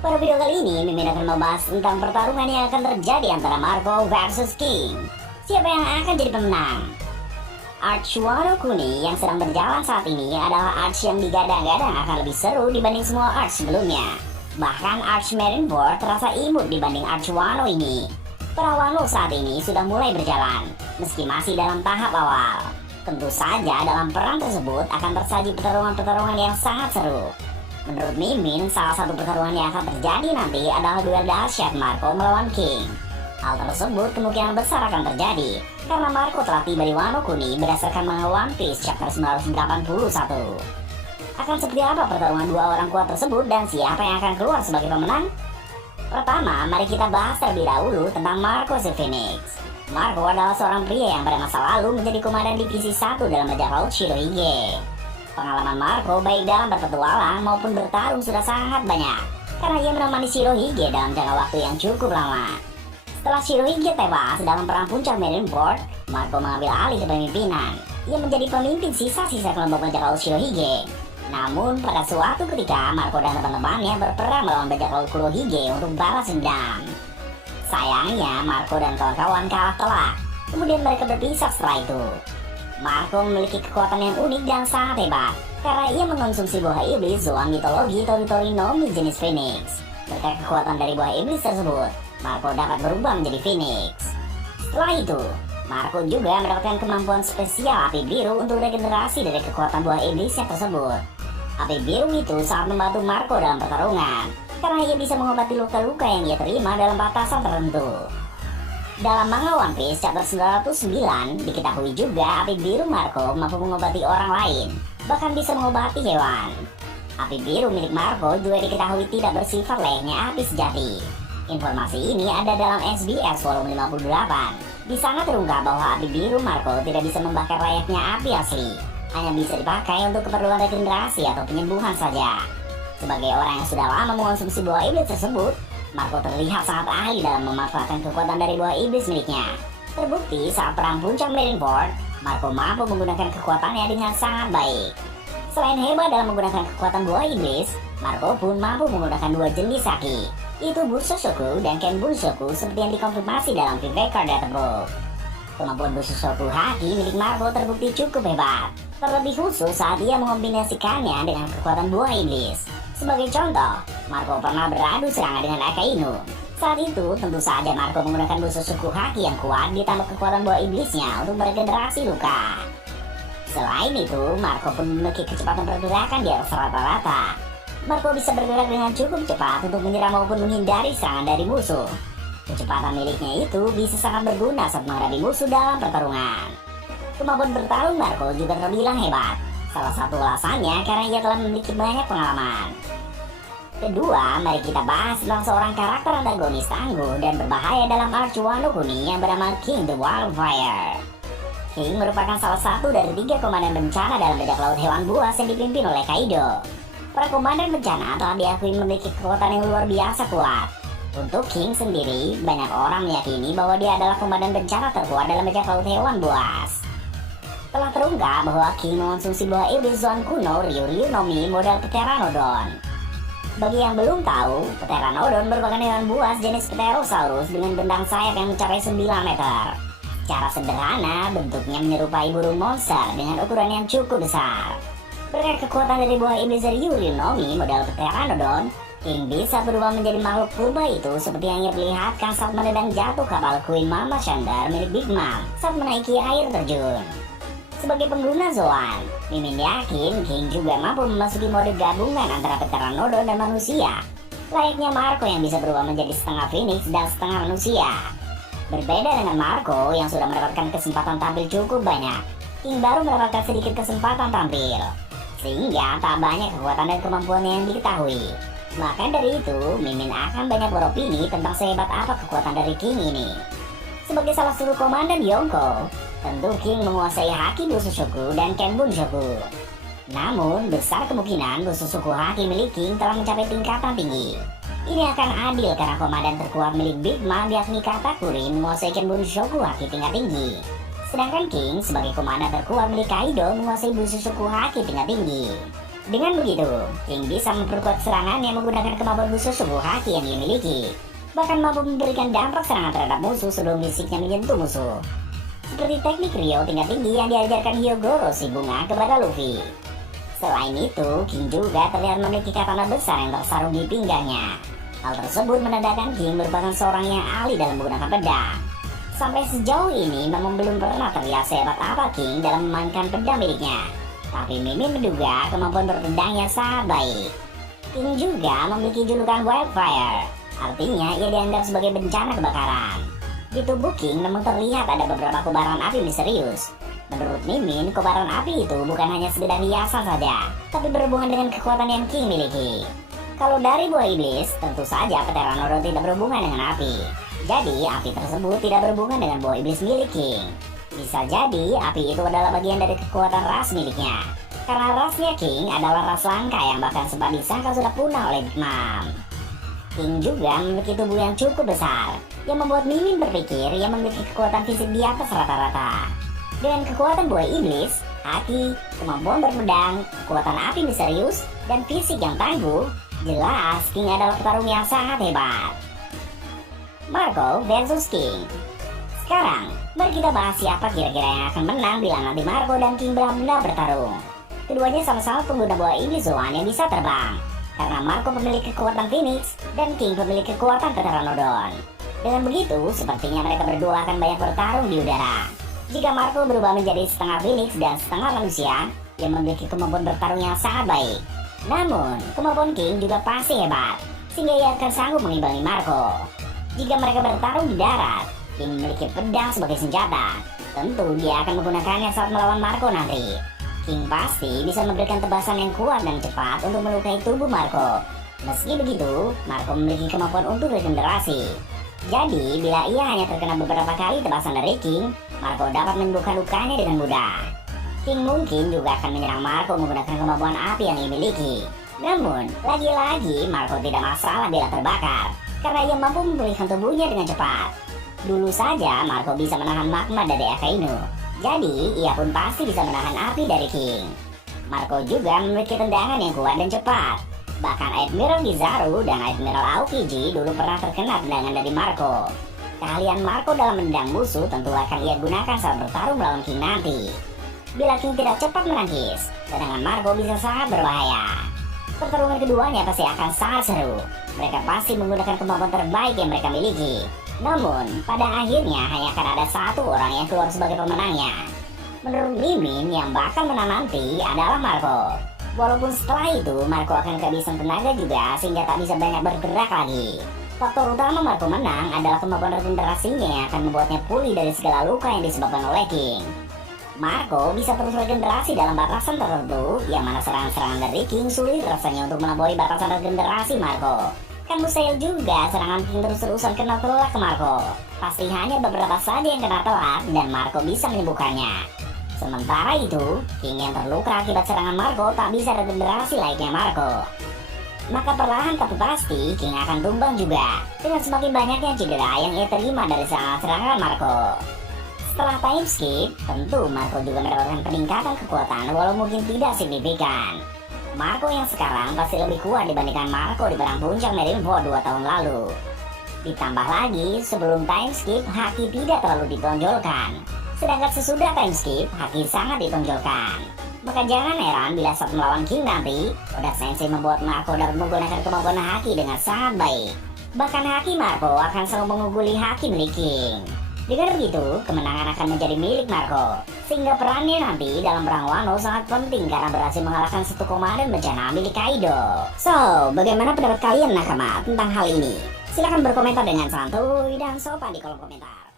Pada video kali ini, Mimin akan membahas tentang pertarungan yang akan terjadi antara Marco versus King. Siapa yang akan jadi pemenang? Arch Wano Kuni yang sedang berjalan saat ini adalah Arch yang digadang-gadang akan lebih seru dibanding semua Arch sebelumnya. Bahkan Arch Marineford terasa imut dibanding Arch Wano ini. Para Wano saat ini sudah mulai berjalan, meski masih dalam tahap awal. Tentu saja dalam perang tersebut akan tersaji pertarungan-pertarungan yang sangat seru. Menurut Mimin, salah satu pertarungan yang akan terjadi nanti adalah duel dahsyat Marco melawan King. Hal tersebut kemungkinan besar akan terjadi karena Marco telah tiba di Wano Kuni berdasarkan manga One Piece chapter 981. Akan seperti apa pertarungan dua orang kuat tersebut dan siapa yang akan keluar sebagai pemenang? Pertama, mari kita bahas terlebih dahulu tentang Marco the Phoenix. Marco adalah seorang pria yang pada masa lalu menjadi komandan divisi 1 dalam bajak laut Shirohige. Pengalaman Marco baik dalam berpetualang maupun bertarung sudah sangat banyak karena ia menemani Shirohige dalam jangka waktu yang cukup lama. Setelah Shirohige tewas dalam perang puncak Marineford, Marco mengambil alih kepemimpinan. Ia menjadi pemimpin sisa-sisa kelompok bajak laut Shirohige. Namun pada suatu ketika Marco dan teman-temannya berperang melawan bajak laut Kurohige untuk balas dendam. Sayangnya Marco dan kawan-kawan kalah telak. Kemudian mereka berpisah setelah itu. Marco memiliki kekuatan yang unik dan sangat hebat karena ia mengonsumsi buah iblis zoan mitologi Tori Nomi jenis Phoenix. Berkat kekuatan dari buah iblis tersebut, Marco dapat berubah menjadi Phoenix. Setelah itu, Marco juga mendapatkan kemampuan spesial api biru untuk regenerasi dari kekuatan buah iblisnya tersebut. Api biru itu sangat membantu Marco dalam pertarungan karena ia bisa mengobati luka-luka yang ia terima dalam batasan tertentu. Dalam manga One Piece chapter 909 diketahui juga api biru Marco mampu mengobati orang lain, bahkan bisa mengobati hewan. Api biru milik Marco juga diketahui tidak bersifat layaknya api sejati. Informasi ini ada dalam SBS volume 58. Di sana terungkap bahwa api biru Marco tidak bisa membakar layaknya api asli, hanya bisa dipakai untuk keperluan regenerasi atau penyembuhan saja. Sebagai orang yang sudah lama mengonsumsi buah iblis tersebut, Marco terlihat sangat ahli dalam memanfaatkan kekuatan dari buah iblis miliknya. Terbukti saat perang puncak Marineford, Marco mampu menggunakan kekuatannya dengan sangat baik. Selain hebat dalam menggunakan kekuatan buah iblis, Marco pun mampu menggunakan dua jenis haki, yaitu Bushoku dan Ken Bunshoku seperti yang dikonfirmasi dalam Viveka Databook. Kemampuan Bushoku haki milik Marco terbukti cukup hebat, terlebih khusus saat ia mengombinasikannya dengan kekuatan buah iblis. Sebagai contoh, Marco pernah beradu serangan dengan Akainu. Saat itu, tentu saja Marco menggunakan Bushoku haki yang kuat ditambah kekuatan buah iblisnya untuk meregenerasi luka. Selain itu, Marco pun memiliki kecepatan pergerakan di atas rata-rata. Marco bisa bergerak dengan cukup cepat untuk menyerang maupun menghindari serangan dari musuh. Kecepatan miliknya itu bisa sangat berguna saat menghadapi musuh dalam pertarungan. Kemampuan bertarung Marco juga terbilang hebat. Salah satu alasannya karena ia telah memiliki banyak pengalaman. Kedua, mari kita bahas tentang seorang karakter antagonis tangguh dan berbahaya dalam Arch Wano Kuni yang bernama King the Wildfire. King merupakan salah satu dari 3 komandan bencana dalam bajak laut hewan buas yang dipimpin oleh Kaido. Para komandan bencana telah diakui memiliki kekuatan yang luar biasa kuat. Untuk King sendiri, banyak orang meyakini bahwa dia adalah komandan bencana terkuat dalam bajak laut hewan buas. Telah terungkap bahwa King mengonsumsi buah iblis zoan kuno Ryuryu no Mi model Pteranodon. Bagi yang belum tahu, Pteranodon merupakan hewan buas jenis Pterosaurus dengan bentang sayap yang mencapai 9 meter. Secara sederhana, bentuknya menyerupai burung monster dengan ukuran yang cukup besar. Berkat kekuatan dari buah iblis Ryuryu no Mi model Pteranodon, King bisa berubah menjadi makhluk purba itu seperti yang ia perlihatkan saat menendang jatuh kapal Queen Mama Shandar milik Big Mom saat menaiki air terjun. Sebagai pengguna Zoan, Mimin yakin King juga mampu memasuki mode gabungan antara Pteranodon dan manusia, layaknya Marco yang bisa berubah menjadi setengah Phoenix dan setengah manusia. Berbeda dengan Marco yang sudah mendapatkan kesempatan tampil cukup banyak, King baru mendapatkan sedikit kesempatan tampil, sehingga tak banyak kekuatan dan kemampuannya yang diketahui. Maka dari itu, Mimin akan banyak beropini tentang sehebat apa kekuatan dari King ini. Sebagai salah satu komandan Yonko, tentu King menguasai haki Bushoku dan Ken Bunshoku. Namun, besar kemungkinan Bushoku haki milik King telah mencapai tingkatan tinggi. Ini akan adil karena komandan terkuat milik Big Mom yakni Katakuri menguasai Ken Bunshoku haki tingkat tinggi. Sedangkan King sebagai komandan terkuat milik Kaido menguasai Bushoku haki tingkat tinggi. Dengan begitu, King bisa memperkuat serangannya menggunakan kemampuan khusus suku haki yang dimiliki, bahkan mampu memberikan dampak serangan terhadap musuh sebelum fisiknya menyentuh musuh. Seperti teknik Ryo tingkat tinggi yang diajarkan Hyogoro si bunga kepada Luffy. Selain itu, King juga terlihat memiliki katana besar yang tersarung di pinggangnya. Hal tersebut menandakan King merupakan seorang yang ahli dalam menggunakan pedang. Sampai sejauh ini memang belum pernah terlihat sehebat apa King dalam memainkan pedang miliknya. Tapi Mimin menduga kemampuan berpedangnya sangat baik. King juga memiliki julukan Wildfire, artinya ia dianggap sebagai bencana kebakaran. Di tubuh King memang terlihat ada beberapa kobaran api misterius. Menurut Mimin, kobaran api itu bukan hanya sekedar hiasan saja, tapi berhubungan dengan kekuatan yang King miliki. Kalau dari buah iblis, tentu saja Pteranodon tidak berhubungan dengan api. Jadi, api tersebut tidak berhubungan dengan buah iblis milik King. Bisa jadi api itu adalah bagian dari kekuatan ras miliknya. Karena rasnya King adalah ras langka yang bahkan sempat disangka sudah punah oleh Vietnam. King juga memiliki tubuh yang cukup besar, yang membuat Mimin berpikir ia memiliki kekuatan fisik di atas rata-rata. Dengan kekuatan buah iblis, haki, kemampuan berpedang, kekuatan api misterius, dan fisik yang tangguh, jelas King adalah petarung yang sangat hebat. Marco versus King. Sekarang, mari kita bahas siapa kira-kira yang akan menang bila nanti Marco dan King benar-benar bertarung. Keduanya sama-sama pengguna buah iblis Zoan yang bisa terbang, karena Marco memiliki kekuatan Phoenix dan King memiliki kekuatan Pteranodon. Dengan begitu, sepertinya mereka berdua akan banyak bertarung di udara. Jika Marco berubah menjadi setengah Phoenix dan setengah manusia, ia memiliki kemampuan bertarung yang sangat baik. Namun, kemampuan King juga pasti hebat, sehingga ia akan sanggup mengimbangi Marco. Jika mereka bertarung di darat, King memiliki pedang sebagai senjata. Tentu dia akan menggunakannya saat melawan Marco nanti. King pasti bisa memberikan tebasan yang kuat dan cepat untuk melukai tubuh Marco. Meski begitu, Marco memiliki kemampuan untuk regenerasi. Jadi, bila ia hanya terkena beberapa kali tebasan dari King, Marco dapat menyembuhkan lukanya dengan mudah. King mungkin juga akan menyerang Marco menggunakan kemampuan api yang dimiliki. Namun, lagi-lagi Marco tidak masalah bila terbakar, karena ia mampu memulihkan tubuhnya dengan cepat. Dulu saja Marco bisa menahan magma dari Akainu, jadi ia pun pasti bisa menahan api dari King. Marco juga memiliki tendangan yang kuat dan cepat. Bahkan Admiral Kizaru dan Admiral Aokiji dulu pernah terkena tendangan dari Marco. Keahlian Marco dalam menendang musuh tentu akan ia gunakan saat bertarung melawan King nanti. Bila King tidak cepat menangkis, tendangan Marco bisa sangat berbahaya. Pertarungan keduanya pasti akan sangat seru. Mereka pasti menggunakan kemampuan terbaik yang mereka miliki. Namun, pada akhirnya hanya akan ada satu orang yang keluar sebagai pemenangnya. Menurut Mimin, yang bakal menang nanti adalah Marco. Walaupun setelah itu, Marco akan kehabisan tenaga juga sehingga tak bisa banyak bergerak lagi. Faktor utama Marco menang adalah kemampuan regenerasinya yang akan membuatnya pulih dari segala luka yang disebabkan oleh King. Marco bisa terus regenerasi dalam batasan tertentu, yang mana serangan-serangan dari King sulit rasanya untuk melampaui batasan regenerasi Marco. Kan mustahil juga serangan King terus-terusan kena telak ke Marco. Pasti hanya beberapa saja yang kena telak dan Marco bisa menyembuhkannya. Sementara itu, King yang terluka akibat serangan Marco tak bisa regenerasi layaknya Marco. Maka perlahan tapi pasti King akan tumbang juga dengan semakin banyaknya cedera yang ia terima dari serangan Marco. Setelah time skip, tentu Marco juga mendapatkan peningkatan kekuatan walau mungkin tidak signifikan. Marco yang sekarang pasti lebih kuat dibandingkan Marco di perang puncak Marineford 2 tahun lalu. Ditambah lagi, sebelum time skip, haki tidak terlalu ditonjolkan. Sedangkan sesudah time skip, haki sangat ditonjolkan. Maka jangan heran bila saat melawan King nanti, Oda Sensei membuat Marco dapat menggunakan kemampuan haki dengan sangat baik. Bahkan haki Marco akan selalu mengungguli haki milik King. Dengan begitu, kemenangan akan menjadi milik Marco. Sehingga perannya nanti dalam perang Wano sangat penting karena berhasil mengalahkan satu komandan bencana milik Kaido. So, bagaimana pendapat kalian nakama tentang hal ini? Silahkan berkomentar dengan santuy dan sopan di kolom komentar.